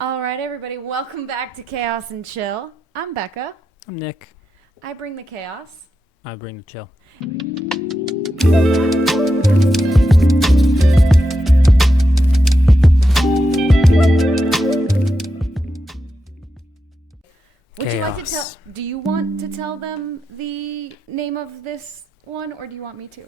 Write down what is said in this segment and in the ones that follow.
All right, everybody, welcome back to Chaos and Chill. I'm Becca. I'm Nick. I bring the chaos. I bring the chill. Would you like to tell? Do you want to tell them the name of this one, or do you want me to?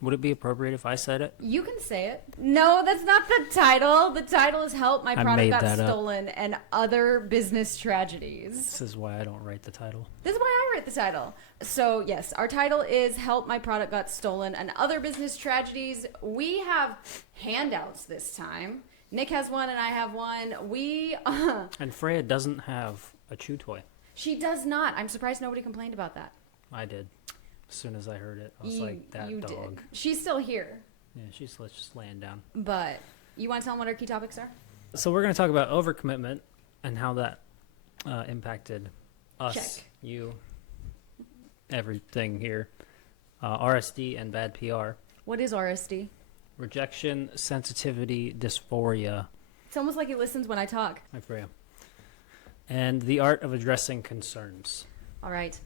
Would it be appropriate if I said it? You can say it. No, that's not the title. The title is "Help My Product Got that up. Stolen and Other Business Tragedies." This is why I don't write the title. This is why I write the title. So, yes, our title is Help My Product Got Stolen and Other Business Tragedies. We have handouts this time. Nick has one and I have one. And Freya doesn't have a chew toy. She does not. I'm surprised nobody complained about that. I did. As soon as I heard it, I was like, that you dog. Did. She's still here. Yeah, she's just laying down. But you want to tell them what our key topics are? So we're going to talk about overcommitment and how that impacted us, Check. you, everything here. RSD and bad PR. What is RSD? Rejection, sensitivity, dysphoria. It's almost like he listens when I talk. Hi, Freya. And the art of addressing concerns. All right.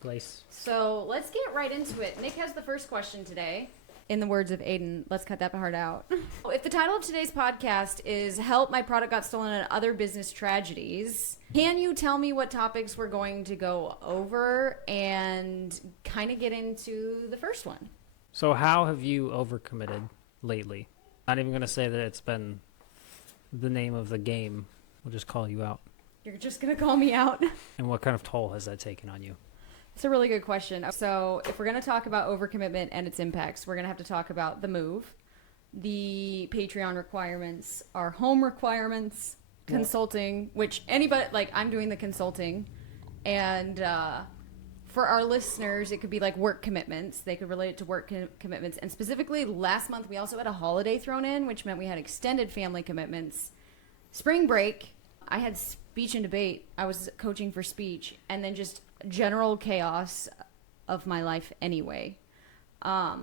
Place. So let's get right into it. Nick has the first question today. In the words of Aiden, let's cut that part out. If the title of today's podcast is Help My Product Got Stolen and Other Business Tragedies, can you tell me what topics we're going to go over and kind of get into the first one? So how have you overcommitted lately? Not even going to say that it's been the name of the game. We'll just call you out. You're just going to call me out? And what kind of toll has that taken on you? It's a really good question. So if we're going to talk about overcommitment and its impacts, we're going to have to talk about the move, the Patreon requirements, our home requirements, consulting, which anybody, like I'm doing the consulting, and for our listeners, it could be like work commitments. They could relate it to work commitments. And specifically last month, we also had a holiday thrown in, which meant we had extended family commitments. Spring break, I had speech and debate. I was coaching for speech, and then just general chaos of my life anyway. I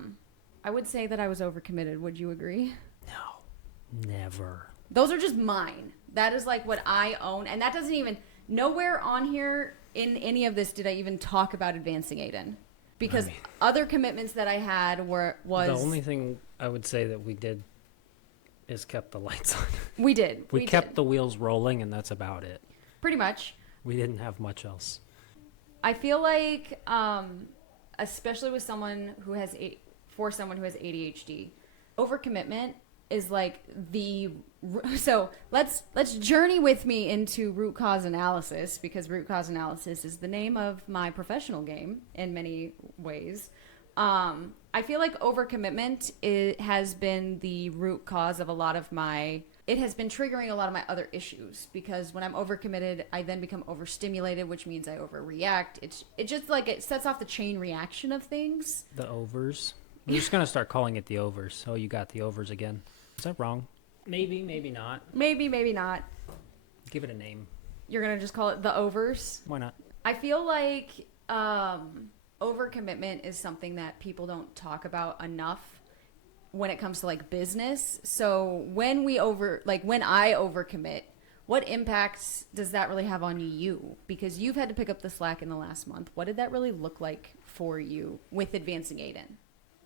would say that I was overcommitted. Would you agree? No, never. Those are just mine. That is like what I own. And that doesn't even, nowhere on here in any of this did I even talk about advancing Aiden. Because other commitments that I had was... The only thing I would say that we did is kept the lights on. We did. We kept the wheels rolling, and that's about it. Pretty much. We didn't have much else. I feel like, especially with someone who has ADHD, overcommitment is like so let's journey with me into root cause analysis, because root cause analysis is the name of my professional game in many ways. I feel like overcommitment has been the root cause of it has been triggering a lot of my other issues, because when I'm overcommitted, I then become overstimulated, which means I overreact. It just like, it sets off the chain reaction of things. The overs. We're just going to start calling it the overs. Oh, you got the overs again. Is that wrong? Maybe, maybe not. Maybe not. Give it a name. You're going to just call it the overs? Why not? I feel like overcommitment is something that people don't talk about enough when it comes to like business. So when I overcommit, what impacts does that really have on you? Because you've had to pick up the slack in the last month. What did that really look like for you with advancing Aiden?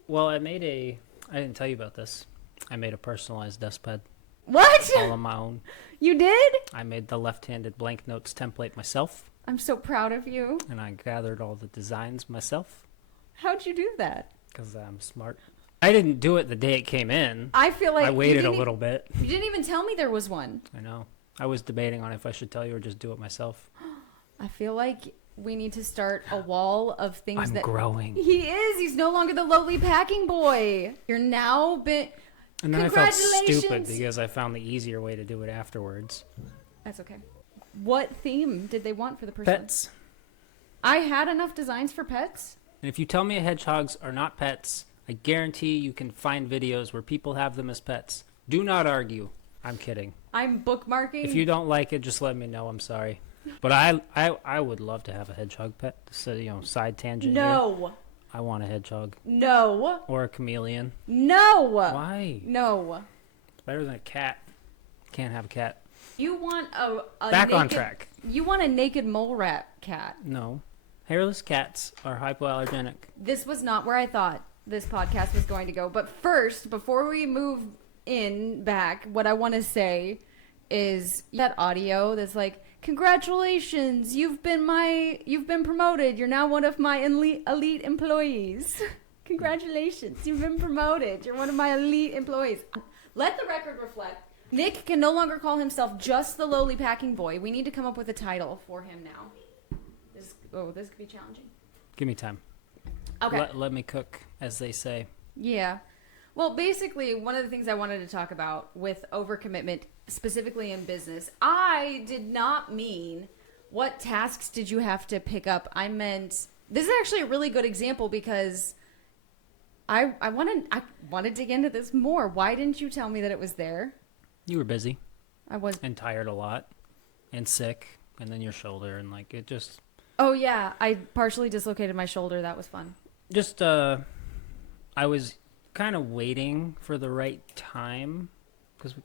Well, I didn't tell you about this. I made a personalized desk pad. What? All on my own. You did? I made the left-handed blank notes template myself. I'm so proud of you. And I gathered all the designs myself. How'd you do that? Because I'm smart. I didn't do it the day it came in. I feel like I waited a little bit. You didn't even tell me there was one. I know. I was debating on if I should tell you or just do it myself. I feel like we need to start a wall of things I'm growing. He is. He's no longer the lowly packing boy. You're now been... And then I felt stupid because I found the easier way to do it afterwards. That's okay. What theme did they want for the person? Pets. I had enough designs for pets. And if you tell me hedgehogs are not pets, I guarantee you can find videos where people have them as pets. Do not argue. I'm kidding. I'm bookmarking. If you don't like it, just let me know. I'm sorry. But I would love to have a hedgehog pet. So, side tangent No. Here. I want a hedgehog. No. Or a chameleon. No. Why? No. It's better than a cat. Can't have a cat. You want a Back naked, on track. You want a naked mole rat cat. No. Hairless cats are hypoallergenic. This was not where I thought this podcast was going to go. But first, before we move back, what I want to say is that audio that's like, congratulations, you've been promoted. You're now one of my elite employees. Congratulations, you've been promoted. You're one of my elite employees. Let the record reflect. Nick can no longer call himself just the lowly packing boy. We need to come up with a title for him now. This could be challenging. Give me time. Okay. Let me cook, as they say. Yeah. Well, basically, one of the things I wanted to talk about with overcommitment, specifically in business, I did not mean what tasks did you have to pick up. I meant, this is actually a really good example because I want to dig into this more. Why didn't you tell me that it was there? You were busy. I was. And tired a lot. And sick. And then your shoulder. And like, it just... Oh, yeah. I partially dislocated my shoulder. That was fun. Just, I was kind of waiting for the right time. Because,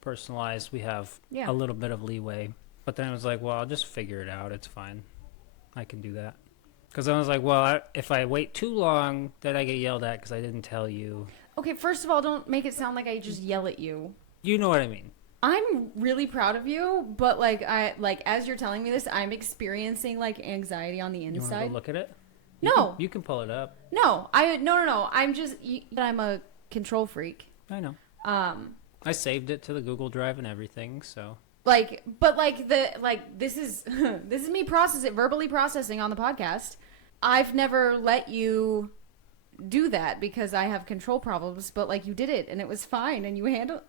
personalized, we have a little bit of leeway. But then I was like, well, I'll just figure it out. It's fine. I can do that. Because I was like, well, if I wait too long, then I get yelled at because I didn't tell you. Okay, first of all, don't make it sound like I just yell at you. You know what I mean. I'm really proud of you, but as you're telling me this, I'm experiencing like anxiety on the inside. You want to go look at it? No. You can pull it up. No. I'm a control freak. I know. I saved it to the Google Drive and everything, so. This is me verbally processing on the podcast. I've never let you do that because I have control problems, but you did it and it was fine and you handled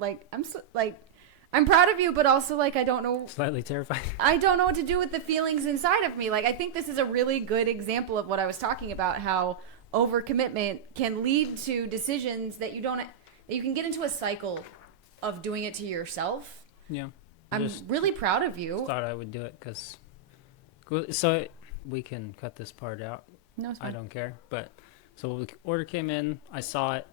I'm proud of you, but also I don't know. Slightly terrified. I don't know what to do with the feelings inside of me. I think this is a really good example of what I was talking about, how overcommitment can lead to decisions that you can get into a cycle of doing it to yourself. Yeah. I'm really proud of you. Thought I would do it because, so we can cut this part out. No, it's fine. I don't care. But so the order came in, I saw it,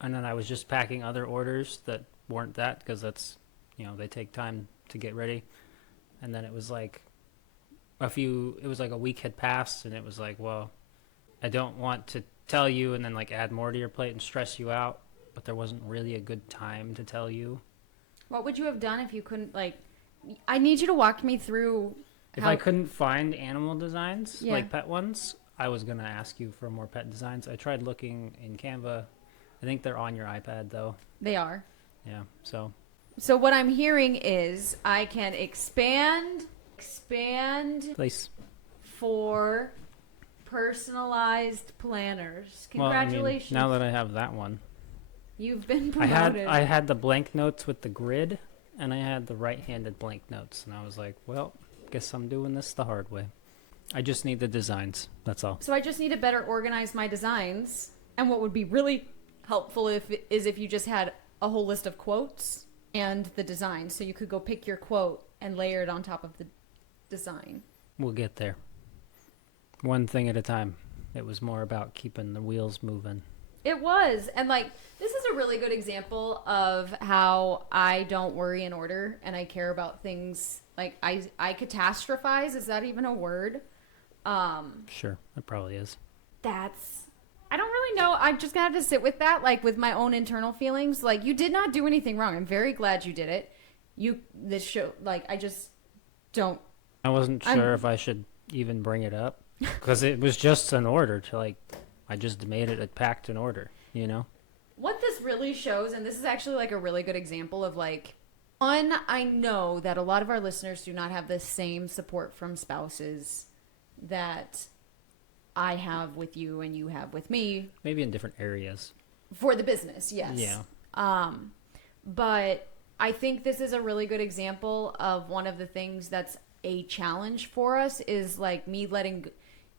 and then I was just packing other orders that weren't that because that's, they take time to get ready. And then it was a week had passed, and it was like, well, I don't want to tell you and then add more to your plate and stress you out, but there wasn't really a good time to tell you. What would you have done if you couldn't, I need you to walk me through If I couldn't find animal designs, pet ones, I was going to ask you for more pet designs. I tried looking in Canva. I think they're on your iPad, though. They are. Yeah, so. So what I'm hearing is I can expand Place. for personalized planners. Congratulations. Well, now that I have that one. You've been promoted. I had the blank notes with the grid, and I had the right-handed blank notes, and I was like, well, guess I'm doing this the hard way. I just need the designs. That's all. So I just need to better organize my designs. And what would be really helpful is if you just had a whole list of quotes and the design, so you could go pick your quote and layer it on top of the design. We'll get there. One thing at a time. It was more about keeping the wheels moving. It was. And this is a really good example of how I don't worry in order and I care about things. I catastrophize. Is that even a word? Sure, it probably is. I don't really know. I'm just gonna have to sit with that, with my own internal feelings. You did not do anything wrong. I'm very glad you did it. I just don't. I wasn't sure if I should even bring it up because it was just an order to I just made it a packed an order, What this really shows, and this is actually a really good example of one, I know that a lot of our listeners do not have the same support from spouses that I have with you and you have with me. Maybe in different areas. For the business, yes. Yeah. But I think this is a really good example of one of the things that's a challenge for us is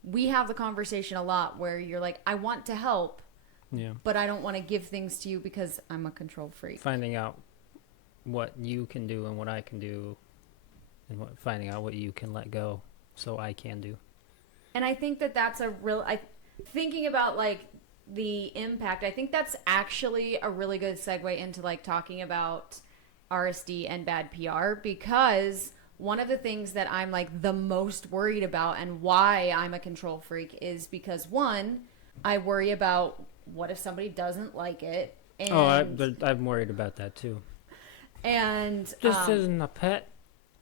we have the conversation a lot where you're I want to help, but I don't want to give things to you because I'm a control freak. Finding out what you can do and what I can do and finding out what you can let go so I can do. And I think that's thinking about the impact, I think that's actually a really good segue into talking about RSD and bad PR, because one of the things that I'm like the most worried about and why I'm a control freak is because, one, I worry about what if somebody doesn't like it. And, I'm worried about that too. And this isn't a pet.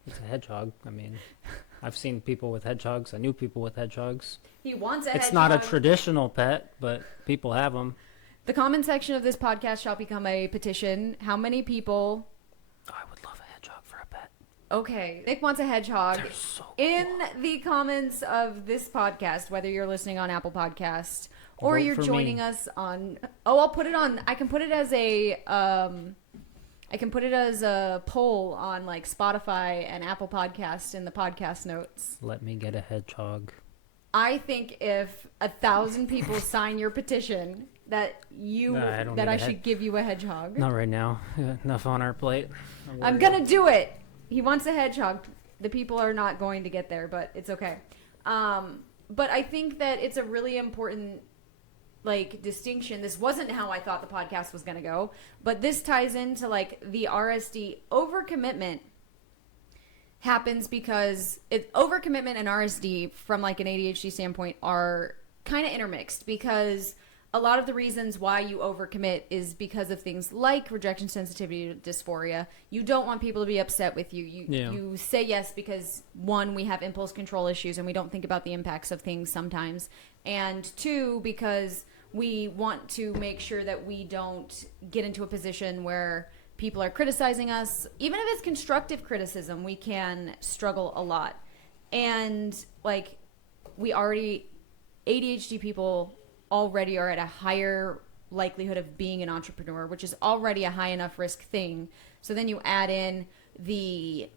It's a hedgehog. I mean, I've seen people with hedgehogs. I knew people with hedgehogs. He wants a hedgehog. It's not a traditional pet, but people have them. The comment section of this podcast shall become a petition. How many people... I would love a hedgehog for a pet. Okay. Nick wants a hedgehog. They're so cool. In the comments of this podcast, whether you're listening on Apple Podcast or you're joining us on... Oh, I'll put it on... I can put it as a poll on like Spotify and Apple Podcast in the podcast notes. Let me get a hedgehog. I think if 1,000 people sign your petition that I should give you a hedgehog. Not right now. Enough on our plate. I'm gonna do it. He wants a hedgehog. The people are not going to get there, but it's okay. But I think that it's a really important like distinction. This wasn't how I thought the podcast was gonna go, but this ties into like the RSD overcommitment happens because overcommitment and RSD from like an ADHD standpoint are kind of intermixed, because a lot of the reasons why you overcommit is because of things like rejection sensitivity dysphoria. You don't want people to be upset with you. You say yes because, one, we have impulse control issues and we don't think about the impacts of things sometimes. And two, because we want to make sure that we don't get into a position where people are criticizing us. Even if it's constructive criticism, we can struggle a lot. And like ADHD people already are at a higher likelihood of being an entrepreneur, which is already a high enough risk thing. So then you add in the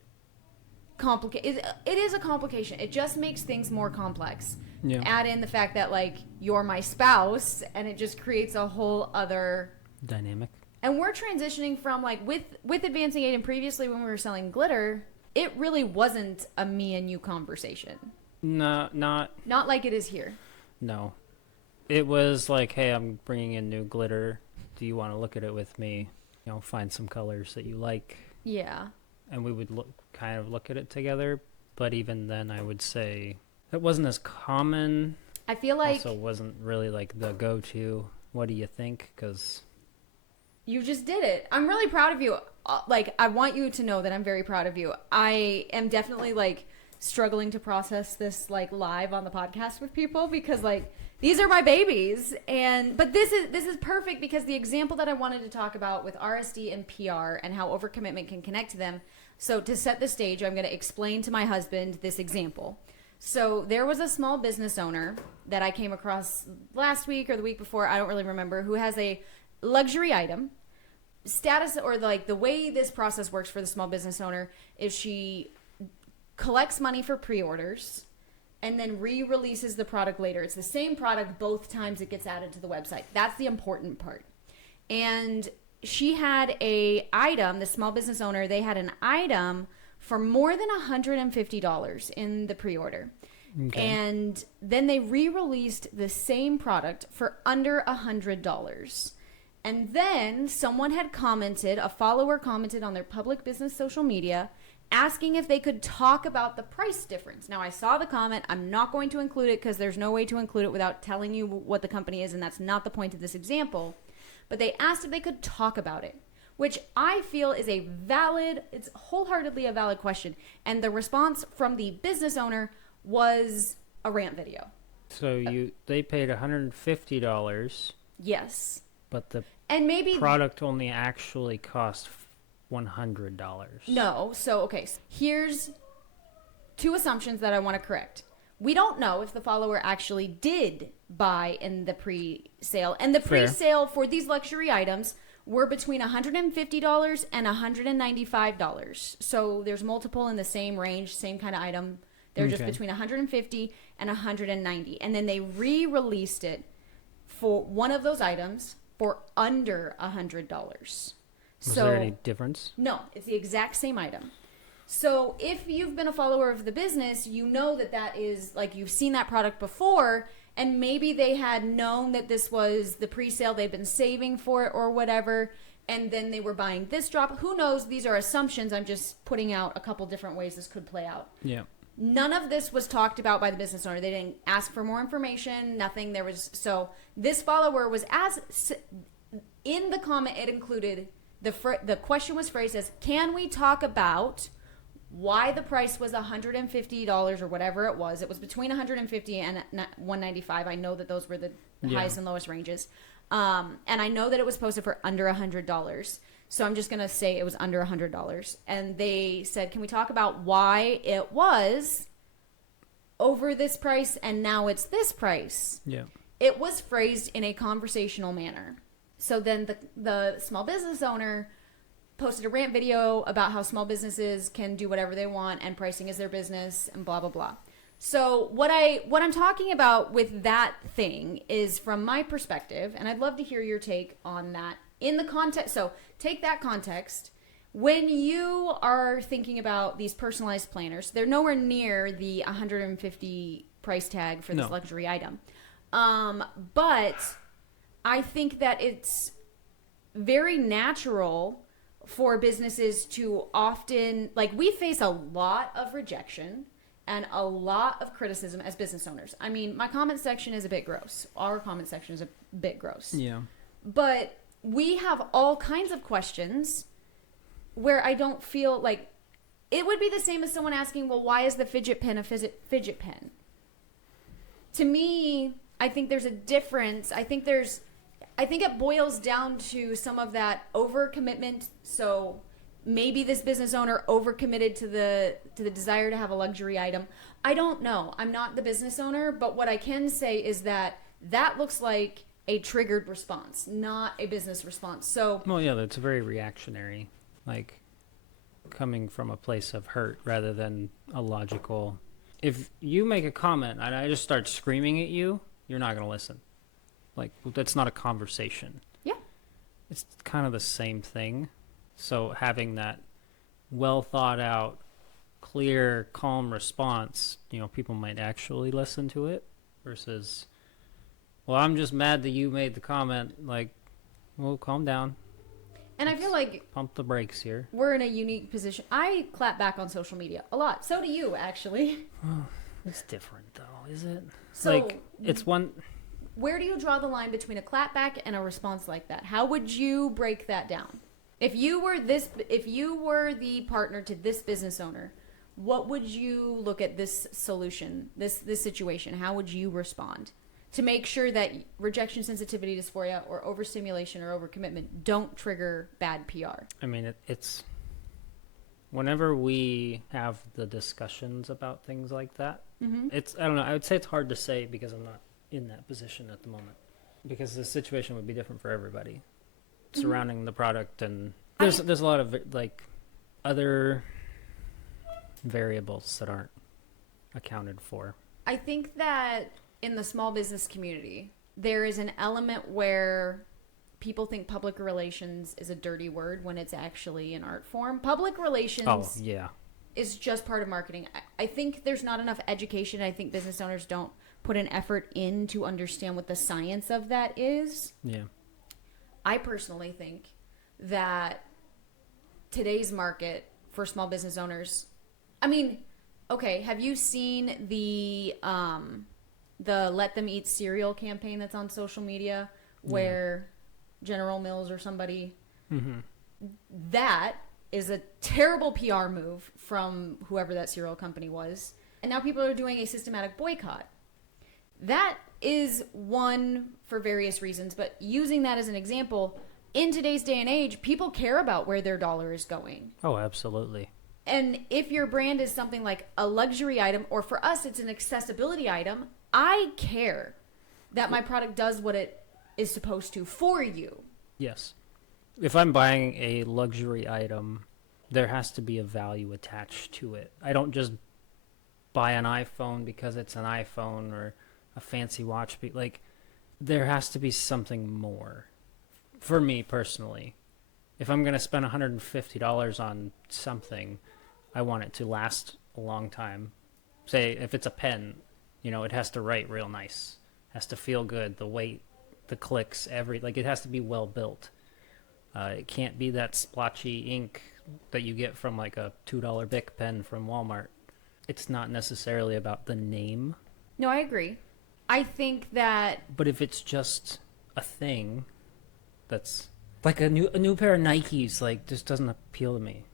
it is a complication. It just makes things more complex. Yeah. Add in the fact that like you're my spouse, and it just creates a whole other dynamic. And we're transitioning from like with Advancing Aiden previously when we were selling glitter, it really wasn't a me and you conversation. No, not like it is here. No. It was like, hey, I'm bringing in new glitter. Do you want to look at it with me? You know, find some colors that you like. Yeah. And we would look at it together. But even then, I would say it wasn't as common. I feel like... Also wasn't really like the go-to. What do you think? Because... You just did it. I'm really proud of you. Like, I want you to know that I'm very proud of you. I am definitely, like, struggling to process this, like, live on the podcast with people because, like... These are my babies, but this is perfect because the example that I wanted to talk about with RSD and PR and how overcommitment can connect to them. So to set the stage, I'm going to explain to my husband this example. So there was a small business owner that I came across last week or the week before, I don't really remember, who has a luxury item. Status, or like the way this process works for the small business owner is she collects money for pre-orders and then re-releases the product later. It's the same product both times it gets added to the website. That's the important part. And she had a item, the small business owner, they had an item for more than $150 in the pre-order. Okay. And then they re-released the same product for under $100. And then someone had commented, a follower commented on their public business social media, asking if they could talk about the price difference. Now, I saw the comment. I'm not going to include it because there's no way to include it without telling you what the company is, and that's not the point of this example. But they asked if they could talk about it, which I feel is it's wholeheartedly a valid question. And the response from the business owner was a rant video. So they paid $150. Yes. But the product only actually cost $100. No. So, okay. Here's two assumptions that I want to correct. We don't know if the follower actually did buy in the pre-sale. And the pre-sale for these luxury items were between $150 and $195. So there's multiple in the same range, same kind of item. They're just between $150 and $190. And then they re-released it for one of those items for under $100. Was there any difference? No, it's the exact same item. So if you've been a follower of the business, you know that is, like, you've seen that product before, and maybe they had known that this was the pre-sale, they've been saving for it or whatever, and then they were buying this drop. Who knows? These are assumptions. I'm just putting out a couple different ways this could play out. Yeah. None of this was talked about by the business owner. They didn't ask for more information, nothing. There was, so this follower was in the comment, it included, the question was phrased as, can we talk about why the price was $150 or whatever it was. It was between $150 and $195. I know that those were the highest and lowest ranges. And I know that it was posted for under $100. So I'm just going to say it was under $100. And they said, can we talk about why it was over this price and now it's this price? Yeah. It was phrased in a conversational manner. So then the small business owner posted a rant video about how small businesses can do whatever they want and pricing is their business and blah, blah, blah. So what I'm talking about with that thing is from my perspective, and I'd love to hear your take on that in the context. So take that context. When you are thinking about these personalized planners, they're nowhere near the $150 price tag for this luxury item. But I think that it's very natural for businesses to often, like, we face a lot of rejection and a lot of criticism as business owners. I mean, my comment section is a bit gross. Our comment section is a bit gross. Yeah. But we have all kinds of questions where I don't feel like it would be the same as someone asking, well, why is the fidget pen a fidget pen? To me, I think there's a difference. I think it boils down to some of that overcommitment. So maybe this business owner overcommitted to the desire to have a luxury item. I don't know. I'm not the business owner, but what I can say is that looks like a triggered response, not a business response. So, well, yeah, that's very reactionary, like coming from a place of hurt rather than a logical. If you make a comment and I just start screaming at you, you're not going to listen. Like, that's not a conversation. Yeah. It's kind of the same thing. So having that well thought out, clear, calm response, people might actually listen to it versus, well, I'm just mad that you made the comment. Like, well, calm down. And I feel like pump the brakes here. We're in a unique position. I clap back on social media a lot. So do you, actually. It's different, though, is it? So, like, it's one. Where do you draw the line between a clapback and a response like that? How would you break that down? If you were the partner to this business owner, what would you look at this solution, this situation? How would you respond to make sure that rejection, sensitivity, dysphoria, or overstimulation or overcommitment don't trigger bad PR? I mean, it's whenever we have the discussions about things like that, it's, I don't know, I would say it's hard to say because I'm not in that position at the moment, because the situation would be different for everybody surrounding the product, and there's a lot of like other variables that aren't accounted for. I think that in the small business community, there is an element where people think public relations is a dirty word when it's actually an art form. Public relations is just part of marketing. I think there's not enough education. I think business owners don't put an effort in to understand what the science of that is. Yeah. I personally think that today's market for small business owners, I mean, okay, have you seen the Let Them Eat Cereal campaign that's on social media where General Mills or somebody, that is a terrible PR move from whoever that cereal company was. And now people are doing a systematic boycott. That is one for various reasons, but using that as an example, in today's day and age, people care about where their dollar is going. Oh, absolutely. And if your brand is something like a luxury item, or for us, it's an accessibility item, I care that my product does what it is supposed to for you. Yes. If I'm buying a luxury item, there has to be a value attached to it. I don't just buy an iPhone because it's an iPhone or a fancy watch. Like, there has to be something more. For me personally, if I'm going to spend $150 on something, I want it to last a long time. Say, if it's a pen, it has to write real nice. It has to feel good. The weight, the clicks, it has to be well built. It can't be that splotchy ink that you get from like a $2 Bic pen from Walmart. It's not necessarily about the name. No, I agree. I think that... But if it's just a thing that's like a new pair of Nikes, like, just doesn't appeal to me.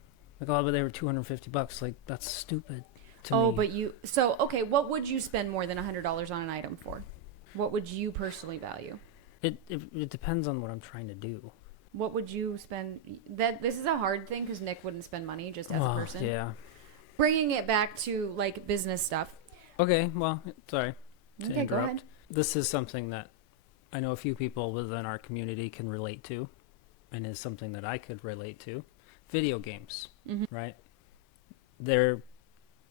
Like, oh, but they were $250. Like, that's stupid to me. Oh, but you... So, okay, what would you spend more than $100 on an item for? What would you personally value? It depends on what I'm trying to do. What would you spend? This is a hard thing because Nick wouldn't spend money just as a person. Yeah. Bringing it back to, like, business stuff. Okay, well, sorry to Okay, interrupt. go ahead. This is something that I know a few people within our community can relate to, and is something that I could relate to. Video games, right? They're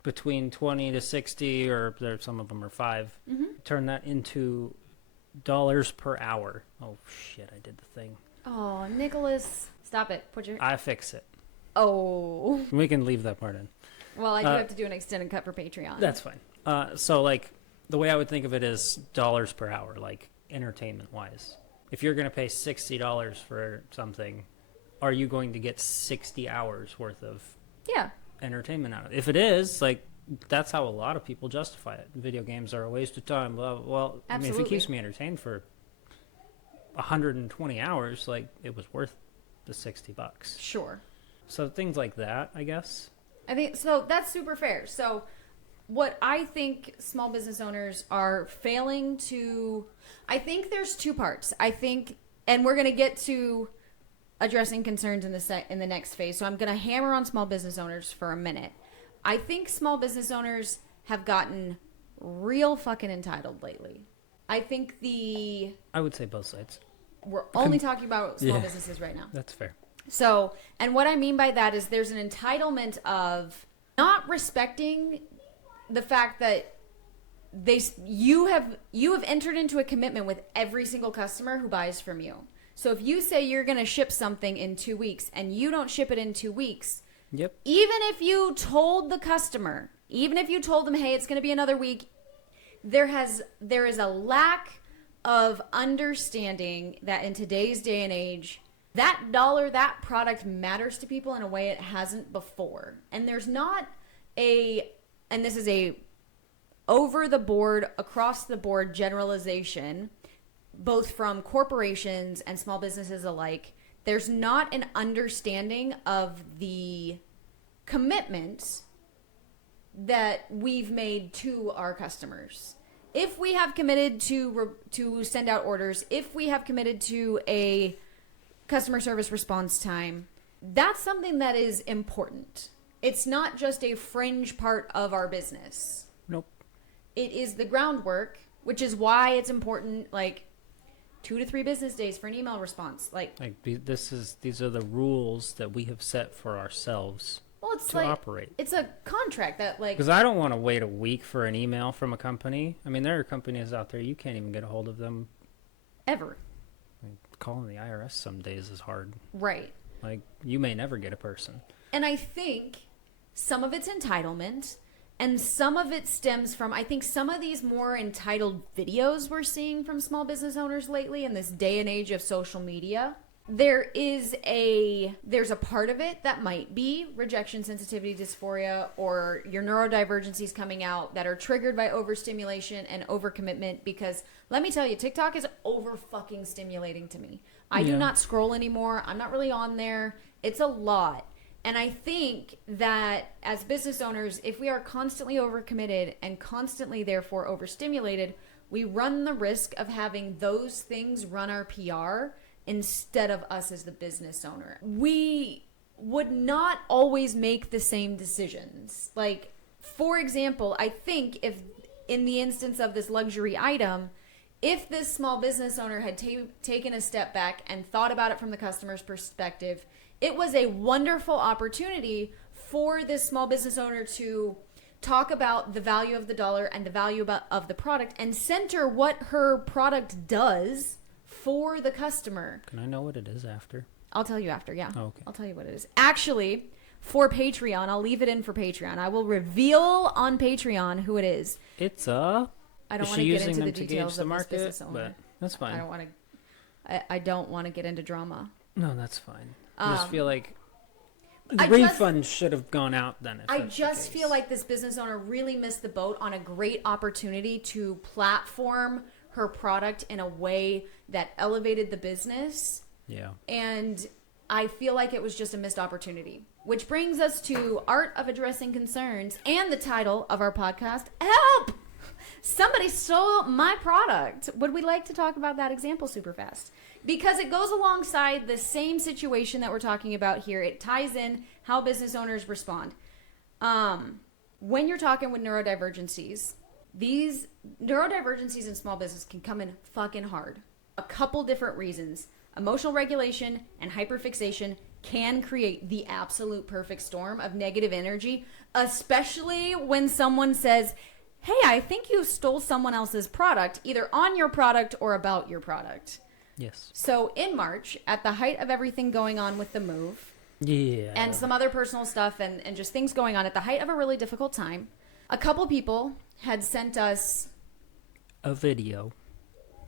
between 20 to 60, or some of them are 5. Turn that into dollars per hour. Oh, shit, I did the thing. Oh, Nicholas. Stop it. I fix it. Oh. We can leave that part in. Well, I do have to do an extended cut for Patreon. That's fine. So, like, the way I would think of it is dollars per hour, like, entertainment-wise. If you're going to pay $60 for something, are you going to get 60 hours worth of entertainment out of it? If it is, like, that's how a lot of people justify it. Video games are a waste of time. Well, I mean, if it keeps me entertained for 120 hours, like, it was worth the $60. Sure. So things like that, I guess. I think so. That's super fair. So what I think small business owners are failing to, I think there's two parts. I think, and we're going to get to addressing concerns in the next phase. So I'm going to hammer on small business owners for a minute. I think small business owners have gotten real fucking entitled lately. I think I would say both sides. We're only talking about small businesses right now. That's fair. So, and what I mean by that is there's an entitlement of not respecting the fact that you have entered into a commitment with every single customer who buys from you. So if you say you're going to ship something in 2 weeks and you don't ship it in 2 weeks, even if you told the customer, even if you told them, hey, it's going to be another week, there is a lack of understanding that in today's day and age, that dollar, that product matters to people in a way it hasn't before. And there's not and this is a over the board, across the board generalization, both from corporations and small businesses alike. There's not an understanding of the commitments that we've made to our customers. If we have committed to send out orders, if we have committed to a customer service response time, that's something that is important. It's not just a fringe part of our business. Nope. It is the groundwork, which is why it's important, like 2 to 3 business days for an email response. These are the rules that we have set for ourselves. Well, it's to operate. It's a contract that, like... Because I don't want to wait a week for an email from a company. I mean, there are companies out there, you can't even get a hold of them. Ever. Calling the IRS some days is hard. Right. Like, you may never get a person. And I think some of it's entitlement, and some of it stems from, I think, some of these more entitled videos we're seeing from small business owners lately in this day and age of social media. There's a part of it that might be rejection sensitivity dysphoria or your neurodivergencies coming out that are triggered by overstimulation and overcommitment, because let me tell you, TikTok is over fucking stimulating to me. I do not scroll anymore. I'm not really on there. It's a lot. And I think that as business owners, if we are constantly overcommitted and constantly therefore overstimulated, we run the risk of having those things run our PR instead of us as the business owner. We would not always make the same decisions. Like, for example, I think if in the instance of this luxury item, if this small business owner had taken a step back and thought about it from the customer's perspective, it was a wonderful opportunity for this small business owner to talk about the value of the dollar and the value of the product and center what her product does for the customer. Can I know what it is after? I'll tell you after, yeah. Oh, okay. I'll tell you what it is. Actually, for Patreon, I'll leave it in for Patreon. I will reveal on Patreon who it is. It's I don't want to get into the details of this business owner. But that's fine. I don't want to get into drama. No, that's fine. I just feel like the refund should have gone out then. I just feel like this business owner really missed the boat on a great opportunity to platform her product in a way that elevated the business. Yeah. And I feel like it was just a missed opportunity. Which brings us to Art of Addressing Concerns and the title of our podcast, Help! Somebody stole my product. Would we like to talk about that example super fast? Because it goes alongside the same situation that we're talking about here. It ties in how business owners respond. When you're talking with neurodivergencies, these neurodivergencies in small business can come in fucking hard. A couple different reasons. Emotional regulation and hyperfixation can create the absolute perfect storm of negative energy, especially when someone says, hey, I think you stole someone else's product, either on your product or about your product. Yes. So in March, at the height of everything going on with the move, and some other personal stuff and just things going on, at the height of a really difficult time, a couple people had sent us a video.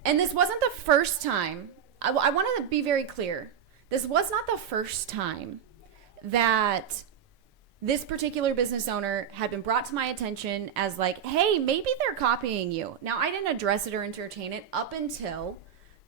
And this wasn't the first time. I want to be very clear. This was not the first time that this particular business owner had been brought to my attention as like, hey, maybe they're copying you. Now, I didn't address it or entertain it up until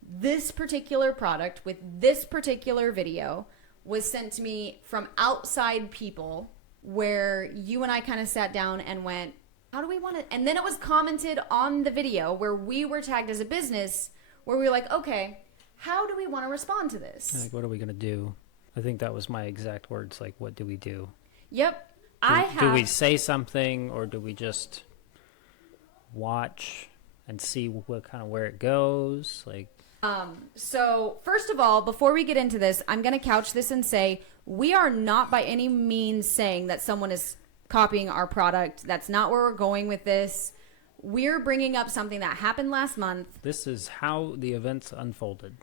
this particular product with this particular video was sent to me from outside people, where you and I kind of sat down and went, how do we want to? And then it was commented on the video where we were tagged as a business, where we were like, okay, how do we want to respond to this? Like, what are we going to do? I think that was my exact words. Like, what do we do? Yep. Do we say something, or do we just watch and see what kind of where it goes? Like, so first of all, before we get into this, I'm going to couch this and say we are not by any means saying that someone is copying our product. That's not where we're going with this. We're bringing up something that happened last month. This is how the events unfolded.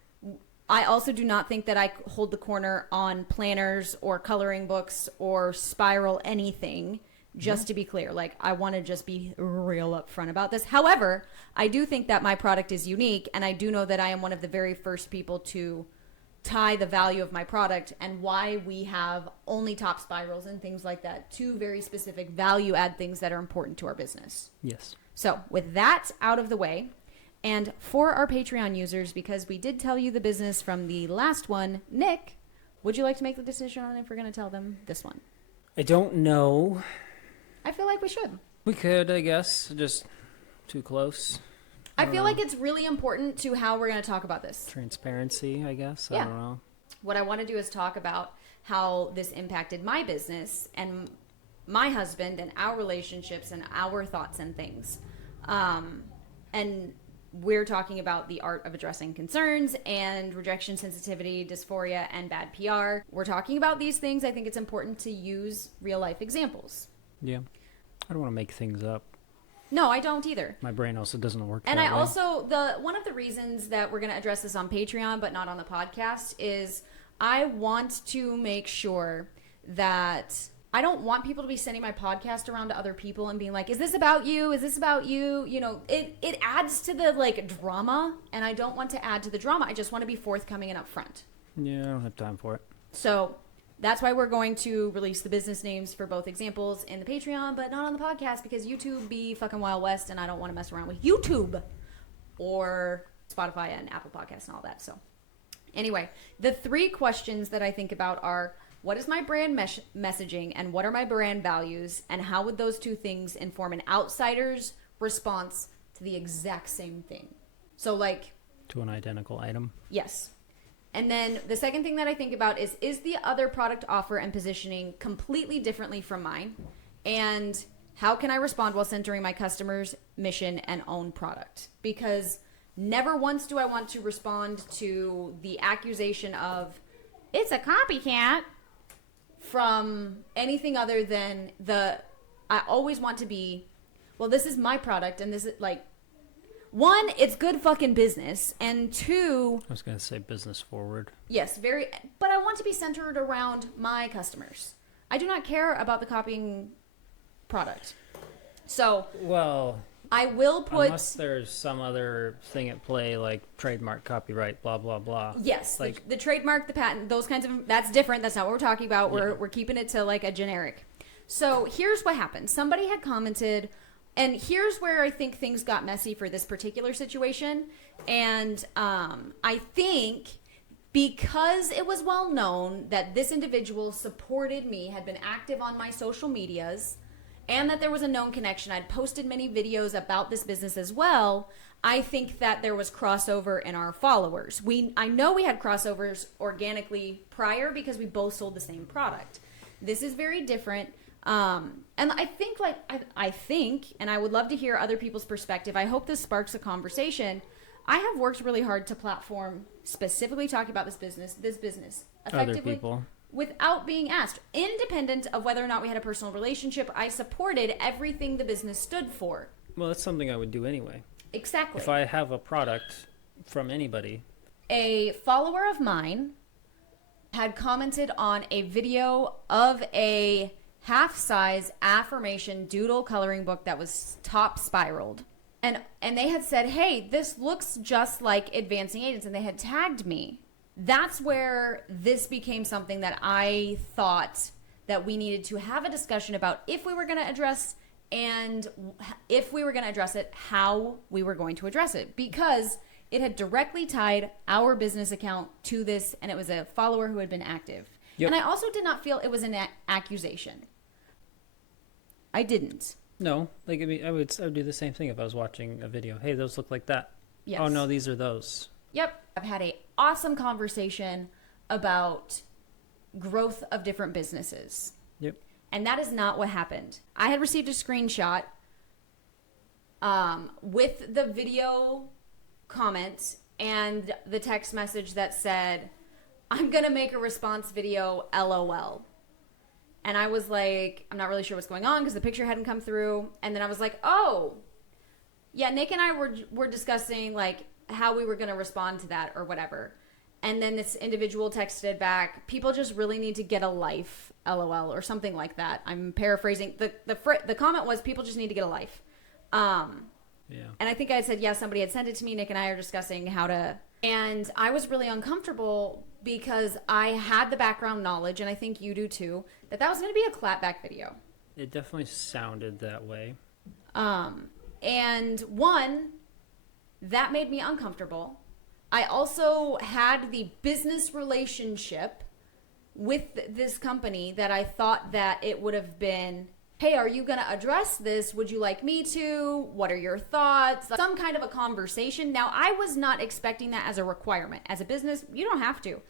I also do not think that I hold the corner on planners or coloring books or spiral anything. Just to be clear, like, I want to just be real upfront about this. However, I do think that my product is unique, and I do know that I am one of the very first people to tie the value of my product and why we have only top spirals and things like that to very specific value add things that are important to our business. Yes. So with that out of the way, and for our Patreon users, because we did tell you the business from the last one, Nick, would you like to make the decision on if we're going to tell them this one? I don't know. I feel like we should. We could, I guess. Just too close. I feel like it's really important to how we're going to talk about this. Transparency, I guess. Yeah. I don't know. What I want to do is talk about how this impacted my business and my husband and our relationships and our thoughts and things. And we're talking about the art of addressing concerns and rejection sensitivity, dysphoria, and bad PR. We're talking about these things. I think it's important to use real life examples. Yeah. I don't want to make things up. No, I don't either. My brain also doesn't work and that I way. also, one of the reasons that we're going to address this on Patreon but not on the podcast is I want to make sure that I don't want people to be sending my podcast around to other people and being like, is this about you? Is this about you? You know, it adds to the like drama, and I don't want to add to the drama. I just want to be forthcoming and upfront. Yeah, I don't have time for it. So that's why we're going to release the business names for both examples in the Patreon, but not on the podcast, because YouTube be fucking Wild West, and I don't want to mess around with YouTube or Spotify and Apple Podcasts and all that. So anyway, the three questions that I think about are, what is my brand messaging, and what are my brand values, and how would those two things inform an outsider's response to the exact same thing? So like... to an identical item? Yes. And then the second thing that I think about is the other product offer and positioning completely differently from mine? And how can I respond while centering my customer's mission and own product? Because never once do I want to respond to the accusation of, it's a copycat, from anything other than I always want to be, well, this is my product, and this is like, one, it's good fucking business, and two... I was going to say business forward. Yes, but I want to be centered around my customers. I do not care about the copying product. So... Well, I will put... Unless there's some other thing at play, like trademark, copyright, blah, blah, blah. Yes, like the trademark, the patent, those kinds of... That's different. That's not what we're talking about. We're keeping it to like a generic. So here's what happened. Somebody had commented, and here's where I think things got messy for this particular situation. And I think because it was well known that this individual supported me, had been active on my social medias, and that there was a known connection, I'd posted many videos about this business as well, I think that there was crossover in our followers. I know we had crossovers organically prior because we both sold the same product. This is very different. And I think, and I would love to hear other people's perspective. I hope this sparks a conversation. I have worked really hard to platform specifically talking about this business effectively. Other people. Without being asked, independent of whether or not we had a personal relationship. I supported everything the business stood for. Well, that's something I would do anyway. Exactly. If I have a product from anybody. A follower of mine had commented on a video of a half-size affirmation doodle coloring book that was top spiraled. And they had said, hey, this looks just like Advancing Aidens, and they had tagged me. That's where this became something that I thought that we needed to have a discussion about if we were going to address, and if we were going to address it, how we were going to address it, because it had directly tied our business account to this, and it was a follower who had been active. Yep. And I also did not feel it was an accusation. I didn't. No, like, I mean, I would do the same thing if I was watching a video. Hey, those look like that. Yes. Oh no, these are those. Yep. I've had a awesome conversation about growth of different businesses. Yep. And that is not what happened. I had received a screenshot with the video comment and the text message that said, I'm going to make a response video, LOL. And I was like, I'm not really sure what's going on because the picture hadn't come through. And then I was like, oh, yeah, Nick and I were discussing like how we were going to respond to that or whatever. And then this individual texted back, people just really need to get a life, LOL, or something like that. I'm paraphrasing. The comment was, people just need to get a life. Yeah. And I think I had said, yeah, somebody had sent it to me. Nick and I are discussing how to... And I was really uncomfortable because I had the background knowledge, and I think you do too, that was going to be a clapback video. It definitely sounded that way. And one, that made me uncomfortable. I also had the business relationship with this company that I thought that it would have been, hey, are you going to address this? Would you like me to? What are your thoughts? Some kind of a conversation. Now, I was not expecting that as a requirement. As a business, you don't have to.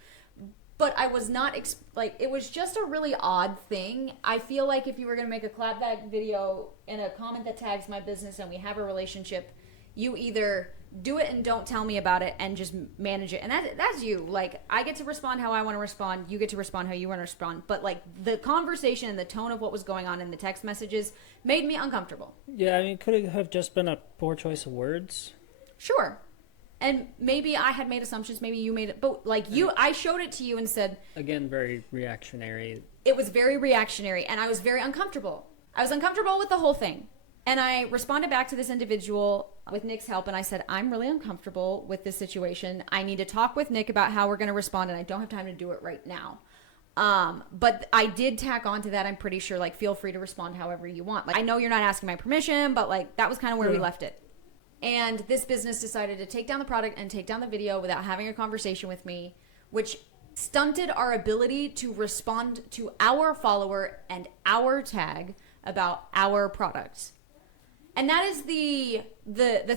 But I was not, it was just a really odd thing. I feel like if you were going to make a clapback video and a comment that tags my business and we have a relationship, you either do it and don't tell me about it and just manage it. And that's you. Like, I get to respond how I want to respond. You get to respond how you want to respond. But, like, the conversation and the tone of what was going on in the text messages made me uncomfortable. Yeah, I mean, could it have just been a poor choice of words? Sure. And maybe I had made assumptions. Maybe you made it. But, like, I showed it to you and said... Again, very reactionary. It was very reactionary. And I was very uncomfortable. I was uncomfortable with the whole thing. And I responded back to this individual with Nick's help, and I said, I'm really uncomfortable with this situation. I need to talk with Nick about how we're going to respond, and I don't have time to do it right now. But I did tack on to that, I'm pretty sure, like, feel free to respond however you want. Like, I know you're not asking my permission, but, like, that was kind of where we left it. And this business decided to take down the product and take down the video without having a conversation with me, which stunted our ability to respond to our follower and our tag about our products. And that is the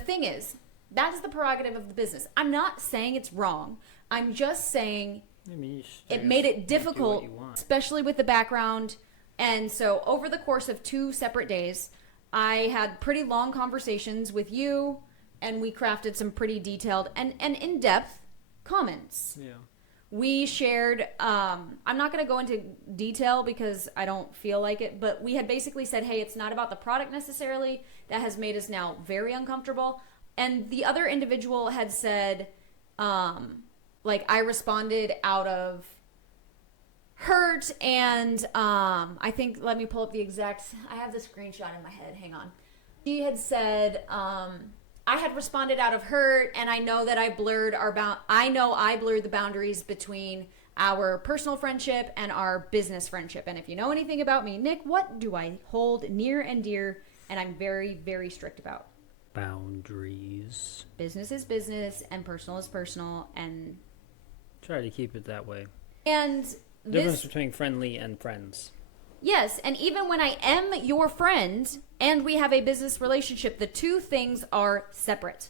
thing is, that is the prerogative of the business. I'm not saying it's wrong. I'm just saying it made it difficult, especially with the background. And so over the course of 2 separate days, I had pretty long conversations with you, and we crafted some pretty detailed and in-depth comments. Yeah. We shared, I'm not going to go into detail because I don't feel like it, but we had basically said, hey, it's not about the product necessarily. That has made us now very uncomfortable. And the other individual had said, I responded out of hurt and I think, let me pull up the exact, I have the screenshot in my head, hang on. She had said, I had responded out of hurt, and I know that I blurred I blurred the boundaries between our personal friendship and our business friendship. And if you know anything about me, Nick, what do I hold near and dear, and I'm very, very strict about? Boundaries. Business is business, and personal is personal, and try to keep it that way. And difference between friendly and friends. Yes, and even when I am your friend and we have a business relationship, the two things are separate.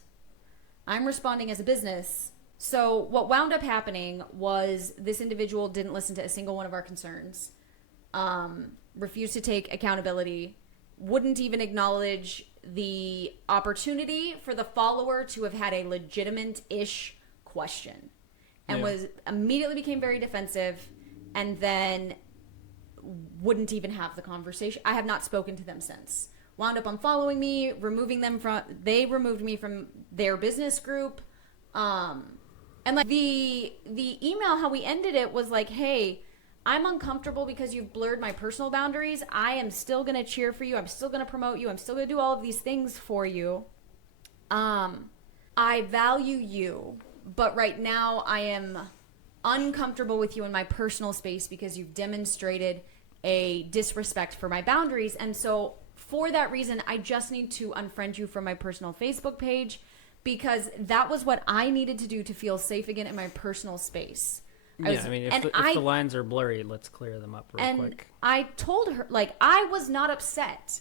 I'm responding as a business. So what wound up happening was this individual didn't listen to a single one of our concerns, refused to take accountability, wouldn't even acknowledge the opportunity for the follower to have had a legitimate-ish question, and was immediately became very defensive, and then wouldn't even have the conversation. I have not spoken to them since. Wound up unfollowing me, they removed me from their business group. And like the email, how we ended it was like, hey, I'm uncomfortable because you've blurred my personal boundaries. I am still going to cheer for you. I'm still going to promote you. I'm still going to do all of these things for you. I value you, but right now I am uncomfortable with you in my personal space because you've demonstrated a disrespect for my boundaries. And so for that reason, I just need to unfriend you from my personal Facebook page, because that was what I needed to do to feel safe again in my personal space. If the lines are blurry, let's clear them up real quick. I told her, like, I was not upset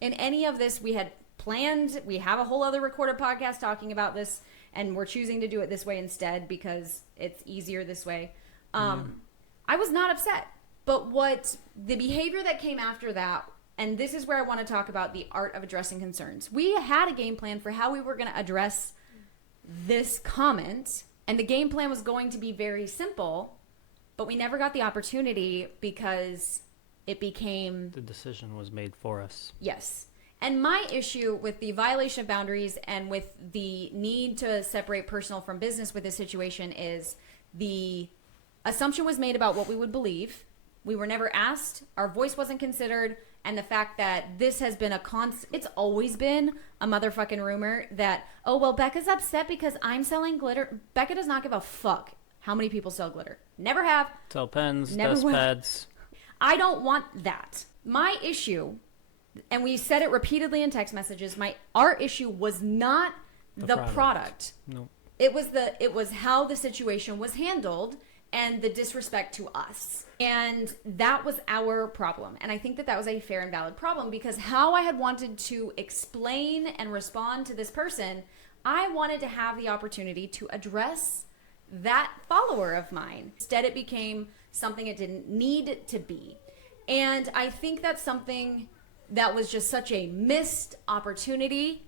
in any of this. We had planned, we have a whole other recorded podcast talking about this, and we're choosing to do it this way instead because it's easier this way. I was not upset. But what the behavior that came after that, and this is where I want to talk about the art of addressing concerns. We had a game plan for how we were going to address this comment, and the game plan was going to be very simple, but we never got the opportunity because it became... the decision was made for us. Yes. And my issue with the violation of boundaries and with the need to separate personal from business with this situation is the assumption was made about what we would believe. We were never asked. Our voice wasn't considered. And the fact that this has been it's always been a motherfucking rumor that, oh, well, Becca's upset because I'm selling glitter. Becca does not give a fuck how many people sell glitter. Never have. Sell pens, never dust will. pads. I don't want that. My issue, and we said it repeatedly in text messages, our issue was not the product. Nope. It was how the situation was handled and the disrespect to us. And that was our problem. And I think that was a fair and valid problem, because how I had wanted to explain and respond to this person, I wanted to have the opportunity to address that follower of mine. Instead, it became something it didn't need to be. And I think that's something that was just such a missed opportunity.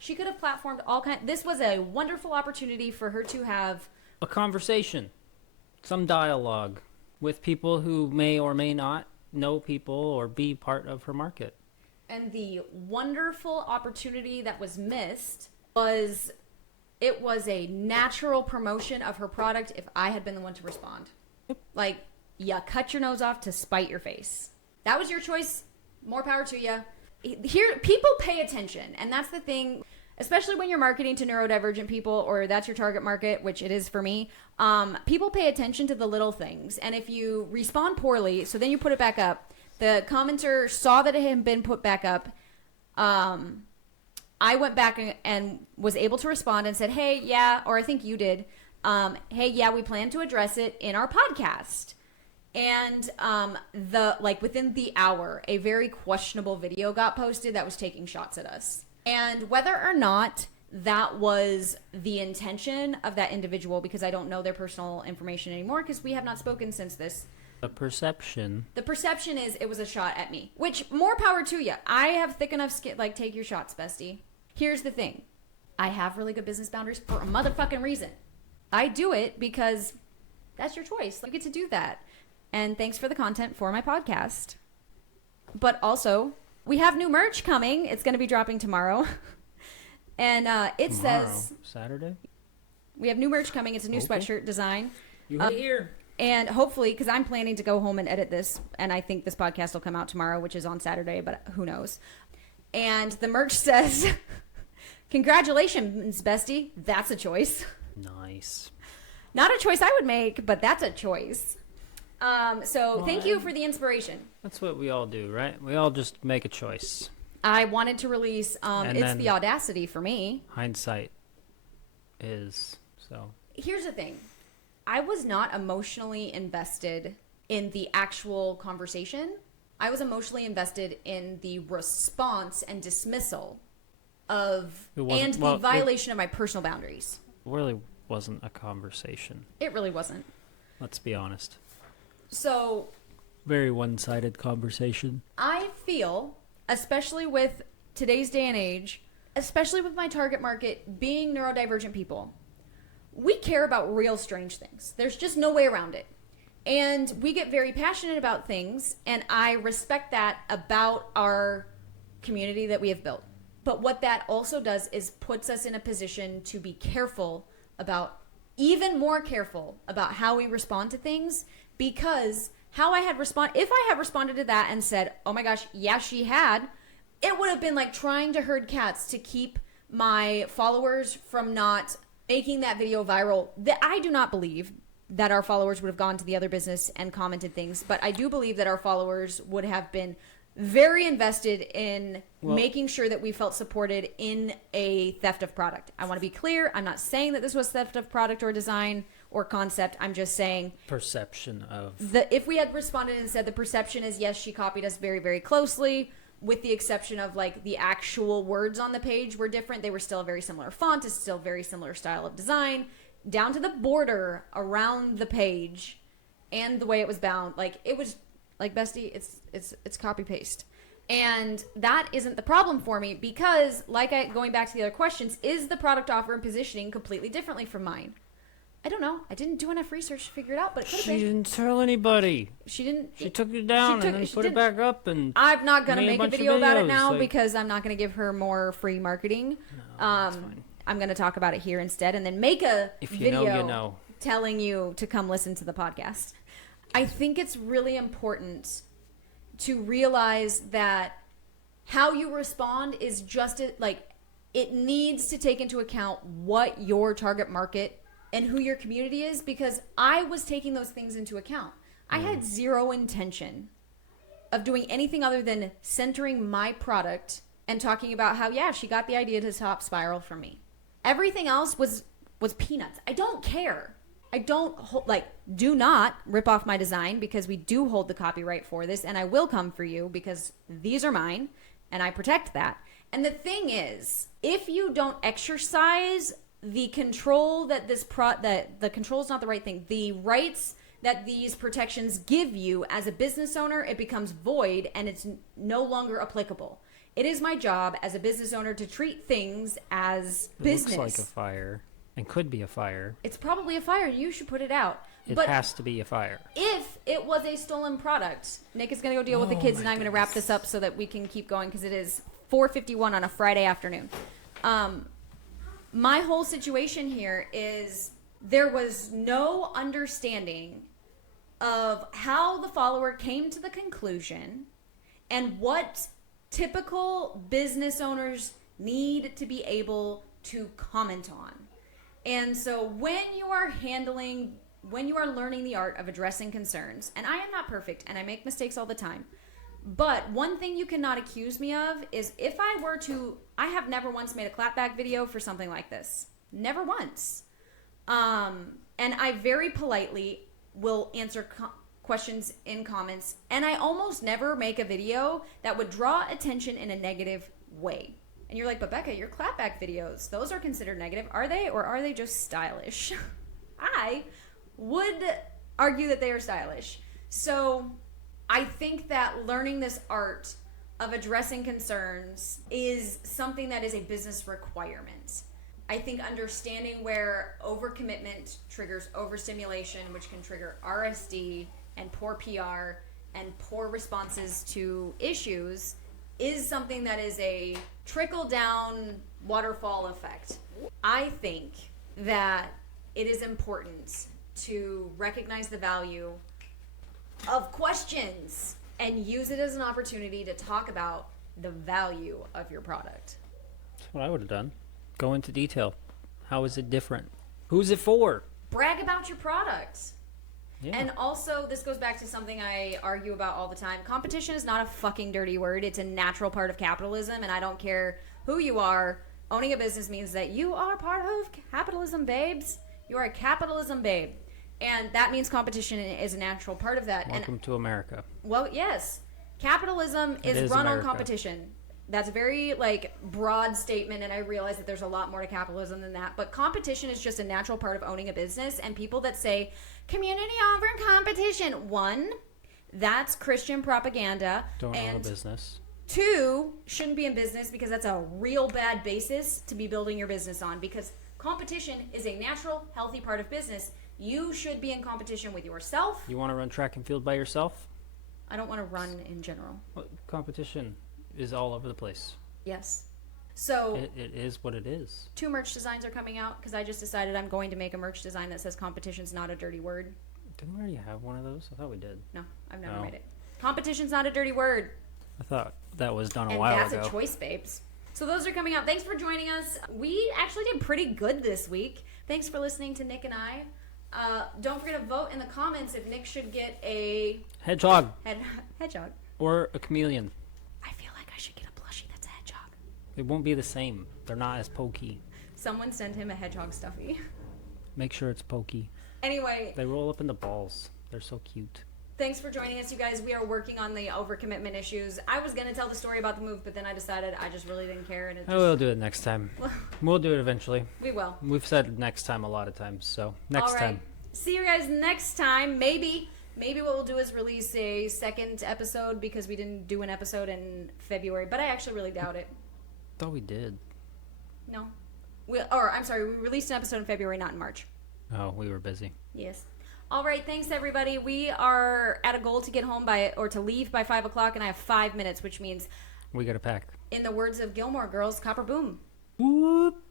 She could have platformed this was a wonderful opportunity for her to have a conversation, some dialogue with people who may or may not know people or be part of her market. And the wonderful opportunity that was missed was a natural promotion of her product if I had been the one to respond. Like, yeah, cut your nose off to spite your face. That was your choice. More power to you. Here, people pay attention, and that's the thing. Especially when you're marketing to neurodivergent people, or that's your target market, which it is for me, people pay attention to the little things. And if you respond poorly, so then you put it back up, the commenter saw that it had been put back up. I went back and was able to respond and said, hey, yeah, or I think you did, hey, yeah, we plan to address it in our podcast. And within the hour, a very questionable video got posted that was taking shots at us. And whether or not that was the intention of that individual, because I don't know their personal information anymore, because we have not spoken since this. The perception is it was a shot at me, which more power to you. I have thick enough skin, take your shots, bestie. Here's the thing. I have really good business boundaries for a motherfucking reason. I do it because that's your choice. You get to do that. And thanks for the content for my podcast. But also, we have new merch coming. It's going to be dropping tomorrow. And it says... Saturday? We have new merch coming. It's a new sweatshirt design. You heard it here. And hopefully, because I'm planning to go home and edit this, and I think this podcast will come out tomorrow, which is on Saturday, but who knows. And the merch says, congratulations, bestie. That's a choice. Nice. Not a choice I would make, but that's a choice. Thank you for the inspiration. That's what we all do, right? We all just make a choice. I wanted to release, it's the audacity for me. Hindsight is so. Here's the thing. I was not emotionally invested in the actual conversation. I was emotionally invested in the response and dismissal of, and the violation of my personal boundaries. It really wasn't a conversation. It really wasn't. Let's be honest. So. Very one-sided conversation. I feel, especially with today's day and age, especially with my target market being neurodivergent people, we care about real strange things. There's just no way around it. And we get very passionate about things, and I respect that about our community that we have built. But what that also does is puts us in a position to be careful about, even more careful about how we respond to things, because if I had responded to that and said, oh my gosh, yeah, she had, it would have been like trying to herd cats to keep my followers from not making that video viral. That I do not believe that our followers would have gone to the other business and commented things, but I do believe that our followers would have been very invested in making sure that we felt supported in a theft of product. I want to be clear. I'm not saying that this was theft of product or design or concept. I'm just saying perception of if we had responded and said the perception is yes, she copied us very, very closely, with the exception of like the actual words on the page were different. They were still a very similar font, it's still very similar style of design, down to the border around the page and the way it was bound. Like it was like, bestie, it's copy paste. And that isn't the problem for me, because going back to the other questions, is the product offer and positioning completely differently from mine? I don't know. I didn't do enough research to figure it out, but it could have been. She didn't tell anybody. She didn't. She took it down and then put it back up. And I'm not going to make a video about it now because I'm not going to give her more free marketing. No, that's fine. I'm going to talk about it here instead, and then make a video you know. telling you to come listen to the podcast. I think it's really important to realize that how you respond is just it needs to take into account what your target market and who your community is, because I was taking those things into account. I had zero intention of doing anything other than centering my product and talking about how, yeah, she got the idea to top spiral from me. Everything else was peanuts. I don't care. I don't do not rip off my design, because we do hold the copyright for this, and I will come for you because these are mine and I protect that. And the thing is, if you don't exercise the control that the control is not the right thing, the rights that these protections give you as a business owner, it becomes void and it's no longer applicable. It is my job as a business owner to treat things as business. It looks like a fire and could be a fire. It's probably a fire. You should put it out. It has to be a fire. If it was a stolen product, Nick is going to go deal with the kids, and I'm going to wrap this up so that we can keep going, because it is 4:51 on a Friday afternoon. My whole situation here is there was no understanding of how the follower came to the conclusion and what typical business owners need to be able to comment on. And so when you are learning the art of addressing concerns, and I am not perfect and I make mistakes all the time, but one thing you cannot accuse me of is if I have never once made a clapback video for something like this. Never once. And I very politely will answer questions in comments, and I almost never make a video that would draw attention in a negative way. And you're like, but Becca, your clapback videos, those are considered negative. Are they, or are they just stylish? I would argue that they are stylish. So I think that learning this art of addressing concerns is something that is a business requirement. I think understanding where overcommitment triggers overstimulation, which can trigger RSD and poor PR and poor responses to issues, is something that is a trickle-down waterfall effect. I think that it is important to recognize the value of questions and use it as an opportunity to talk about the value of your product. That's what I would have done. Go into detail. How is it different? Who's it for? Brag about your product. Yeah. And also, this goes back to something I argue about all the time. Competition is not a fucking dirty word. It's a natural part of capitalism, and I don't care who you are. Owning a business means that you are part of capitalism, babes. You are a capitalism babe. And that means competition is a natural part of that. Welcome to America. Well, yes. Capitalism is run America. on competition. That's a very, broad statement, and I realize that there's a lot more to capitalism than that. But competition is just a natural part of owning a business, and people that say, community over competition, one, that's Christian propaganda. Don't own a business. Two, shouldn't be in business because that's a real bad basis to be building your business on, because competition is a natural, healthy part of business. You should be in competition with yourself. You want to run track and field by yourself? I don't want to run in general. Well, competition is all over the place. Yes. So it is what it is. 2 merch designs are coming out because I just decided I'm going to make a merch design that says competition's not a dirty word. Didn't we already have one of those? I thought we did. No, I've never made it. Competition's not a dirty word. I thought that was done a while ago. And that's a choice, babes. So those are coming out. Thanks for joining us. We actually did pretty good this week. Thanks for listening to Nick and I. Don't forget to vote in the comments if Nick should get a hedgehog. Hedgehog. Or a chameleon. I feel like I should get a plushie that's a hedgehog. It won't be the same. They're not as pokey. Someone send him a hedgehog stuffy. Make sure it's pokey. Anyway. They roll up in the balls. They're so cute. Thanks for joining us, you guys. We are working on the overcommitment issues. I was going to tell the story about the move, but then I decided I just really didn't care. And we'll do it next time. We'll do it eventually. We will. We've said next time a lot of times, so next time. See you guys next time. Maybe what we'll do is release a second episode because we didn't do an episode in February, but I actually really doubt it. Thought we did. No. We released an episode in February, not in March. Oh, we were busy. Yes. All right, thanks everybody. We are at a goal to get home to leave by 5 o'clock, and I have 5 minutes, which means we gotta pack. In the words of Gilmore Girls, copper boom. Whoop.